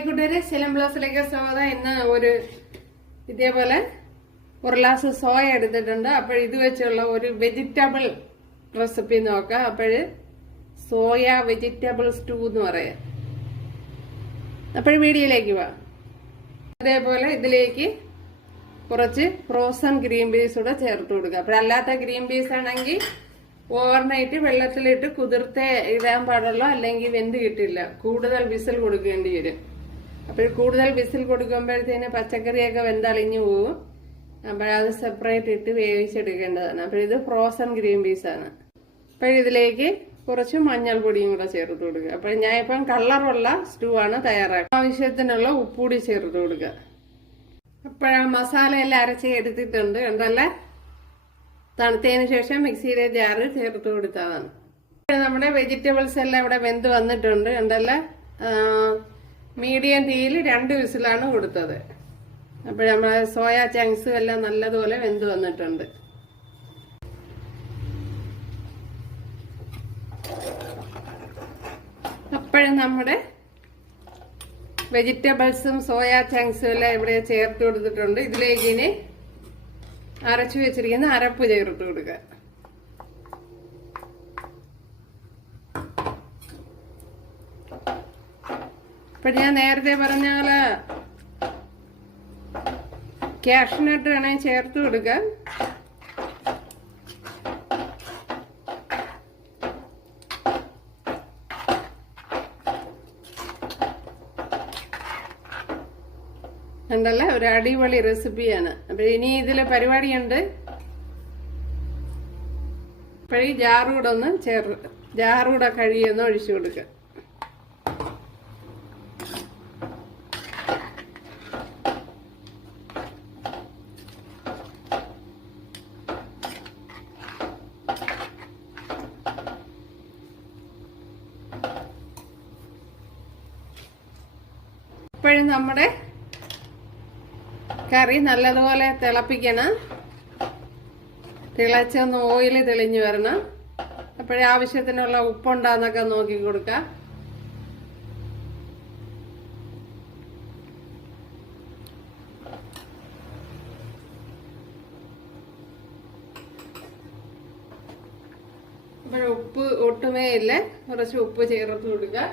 കൂട്ടുകാരെ സെലം ബ്ലോസിലേക്ക് സ്വാഗതം. ഇന്ന് ഇതേപോലെ ഒരു ഗ്ലാസ് സോയ എടുത്തിട്ടുണ്ട്. അപ്പോൾ ഇത് വെച്ചുള്ള ഒരു വെജിറ്റബിൾ റെസിപ്പി നോക്കാം. അപ്പോൾ സോയ വെജിറ്റബിൾ സ്റ്റൂ എന്ന് പറയാം. അപ്പോൾ വീഡിയോയിലേക്ക് പോവാം. അതേപോലെ ഇതിലേക്ക് കുറച്ച് ഫ്രോസൺ ഗ്രീൻ പീസ് കൂടെ ചേർത്ത് കൊടുക്കുക. അപ്പോഴല്ലാത്ത ഗ്രീൻ പീസ് ആണെങ്കിൽ ഓവർനൈറ്റ് വെള്ളത്തിലിട്ട് കുതിർത്തേ ഇടാൻ പാടുള്ളൂ, അല്ലെങ്കിൽ വെന്ത് കിട്ടില്ല. കൂടുതൽ വിസിൽ കൊടുക്കേണ്ടി വരും. അപ്പോൾ കൂടുതൽ വിസിൽ കൊടുക്കുമ്പോഴത്തേന് പച്ചക്കറിയൊക്കെ വെന്തളിഞ്ഞു പോകും. അപ്പോഴത് സെപ്പറേറ്റ് ഇട്ട് വേവിച്ചെടുക്കേണ്ടതാണ്. അപ്പോൾ ഇത് ഫ്രോസൺ ഗ്രീൻ പീസാണ്. അപ്പോൾ ഇതിലേക്ക് കുറച്ച് മഞ്ഞൾപ്പൊടിയും കൂടെ ചേർത്ത് കൊടുക്കുക. അപ്പോൾ ഞാൻ ഇപ്പം കളറുള്ള സ്റ്റൂ ആണ് തയ്യാറാക്കുക. ആവശ്യത്തിനുള്ള ഉപ്പുകൂടി ചേർത്ത് കൊടുക്കുക. അപ്പോഴാ മസാലയെല്ലാം അരച്ച് എടുത്തിട്ടുണ്ട്. കണ്ടല്ലേ, തണുത്തതിന് ശേഷം മിക്സിയിലെ ജാറിൽ ചേർത്ത് കൊടുത്തതാണ്. നമ്മുടെ വെജിറ്റബിൾസ് എല്ലാം ഇവിടെ വെന്ത് വന്നിട്ടുണ്ട്. കണ്ടല്ലേ, മീഡിയം തീയിൽ 2 വിസിലാണ് കൊടുത്തത്. അപ്പോൾ നമ്മളെ സോയ ചങ്ക്സും എല്ലാം നല്ലതുപോലെ വെന്ത് വന്നിട്ടുണ്ട്. അപ്പോഴും നമ്മുടെ വെജിറ്റബിൾസും സോയ ചങ്ക്സും എല്ലാം ഇവിടെ ചേർത്ത് കൊടുത്തിട്ടുണ്ട്. ഇതിലേക്ക് ഇനി അരച്ചു വെച്ചിരിക്കുന്ന അരപ്പ് ചേർത്ത് കൊടുക്കുക. ഇപ്പൊ ഞാൻ നേരത്തെ പറഞ്ഞ പോലെ കാഷ്നട്ട് വേണമെങ്കിൽ ചേർത്ത് കൊടുക്കുക. ഉണ്ടല്ലേ, ഒരു അടിപൊളി റെസിപ്പിയാണ്. അപ്പൊ ഇനി ഇതില് പരിപാടിയുണ്ട്. അപ്പോഴീ ജാറൂടെ കഴിയൊന്ന് ഒഴിച്ചു കൊടുക്കുക. ഇപ്പോഴും നമ്മുടെ കറി നല്ലതുപോലെ തിളപ്പിക്കണം. തിളച്ചൊന്ന് ഓയിൽ തെളിഞ്ഞു വരണം. അപ്പോഴേ ആവശ്യത്തിനുള്ള ഉപ്പുണ്ടാന്നൊക്കെ നോക്കി കൊടുക്കാം. അപ്പോൾ ഉപ്പ് ഒട്ടുമേ ഇല്ല, കുറച്ച് ഉപ്പ് ചേർത്ത് കൊടുക്കുക.